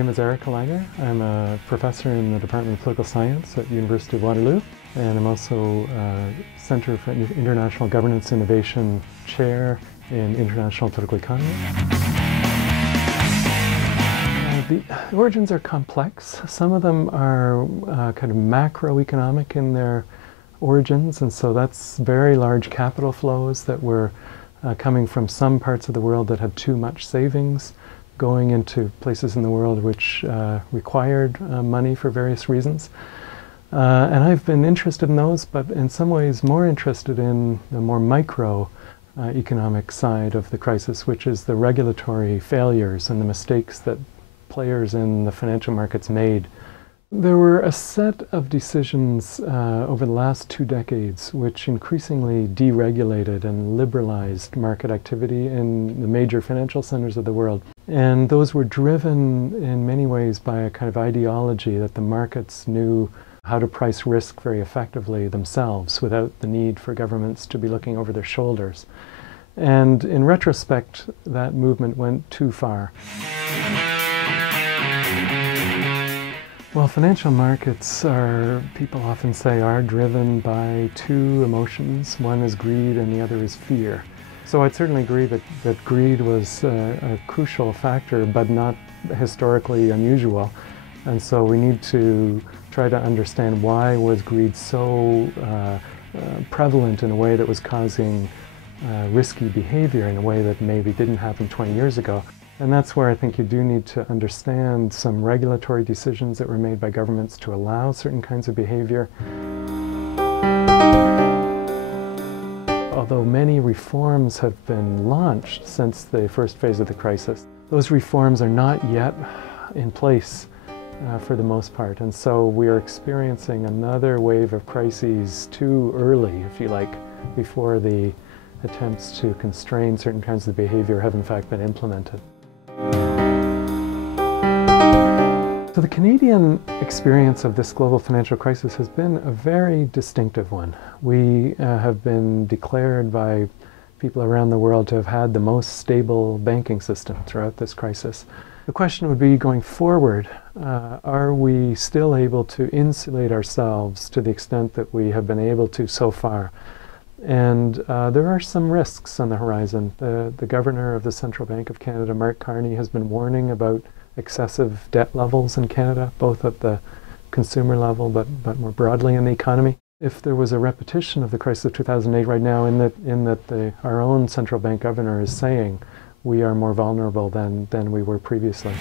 name is Helleiner. I'm a professor in the Department of Political Science at the University of Waterloo, and I'm also Center for International Governance Innovation Chair in International Political Economy. The origins are complex. Some of them are kind of macroeconomic in their origins, and so that's very large capital flows that were coming from some parts of the world that had too much savings, going into places in the world which required money for various reasons. And I've been interested in those, but in some ways more interested in the more micro economic side of the crisis, which is the regulatory failures and the mistakes that players in the financial markets made. There were a set of decisions over the last 2 decades which increasingly deregulated and liberalized market activity in the major financial centers of the world. And those were driven in many ways by a kind of ideology that the markets knew how to price risk very effectively themselves without the need for governments to be looking over their shoulders. And in retrospect, that movement went too far. Well, financial markets are, people often say, are driven by 2 emotions. One is greed and the other is fear. So I'd certainly agree that greed was a crucial factor, but not historically unusual. And so we need to try to understand why was greed so prevalent in a way that was causing risky behavior in a way that maybe didn't happen 20 years ago. And that's where I think you do need to understand some regulatory decisions that were made by governments to allow certain kinds of behavior. Although many reforms have been launched since the first phase of the crisis, those reforms are not yet in place for the most part. And so we are experiencing another wave of crises too early, if you like, before the attempts to constrain certain kinds of behavior have in fact been implemented. So the Canadian experience of this global financial crisis has been a very distinctive one. We have been declared by people around the world to have had the most stable banking system throughout this crisis. The question would be, going forward, are we still able to insulate ourselves to the extent that we have been able to so far? And there are some risks on the horizon. The Governor of the Central Bank of Canada, Mark Carney, has been warning about excessive debt levels in Canada, both at the consumer level but more broadly in the economy. If there was a repetition of the crisis of 2008 right now, in that our own central bank governor is saying we are more vulnerable than we were previously.